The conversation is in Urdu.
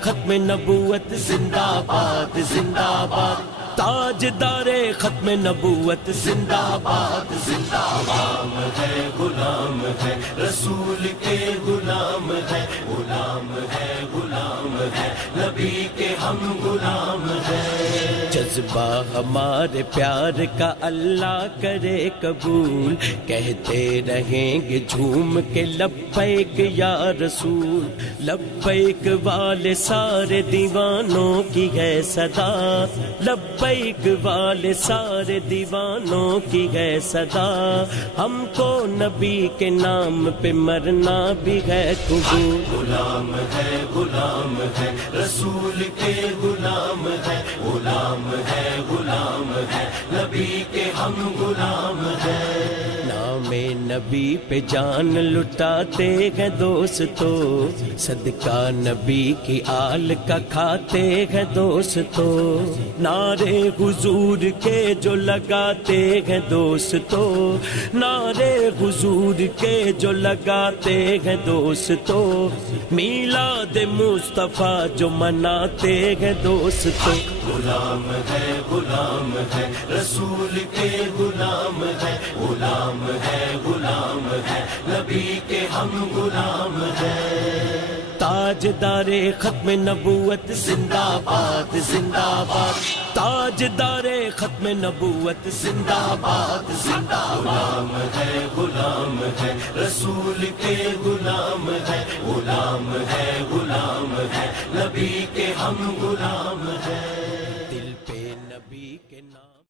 ختم نبوت زندہ باد زندہ باد، تاجدار ختم نبوت زندہ باد زندہ باد۔ غلام ہے رسول کے، غلام ہے غلام ہے غلام ہے نبی کے، ہم غلام ہیں۔ جذبہ ہمارے پیار کا اللہ کرے قبول، کہتے رہیں گے جھوم کے لبیک یا رسول، لبیک والے سارے دیوانوں کی ہے صدا، لبیک والے سارے دیوانوں کی ہے صدا، ہم کو نبی کے نام پہ مرنا بھی ہے قبول۔ غلام ہے رسول کے، غلام ہے غلام ہے نبی کے، ہم غلام ہیں۔ نام نبی پہ جان لٹاتے ہیں دوستو، صدقہ نبی کی آل کا کھاتے ہیں دوستو، نعرے حضور کے جو لگاتے ہیں دوستو، نعرے حضور کے جو لگاتے ہیں دوستو، میلاد مصطفیٰ جو مناتے ہیں دوستو۔ غلام ہے رسول کے، غلام ہے غلام ہے نبی کے، ہم غلام ہیں۔ تاجدار ختم نبوت زندہ باد زندہ باد، تاجدار ختم نبوت زندہ باد زندہ باد۔ غلام ہے رسول کے، غلام ہے غلام ہے نبی کے، ہم غلام ہیں۔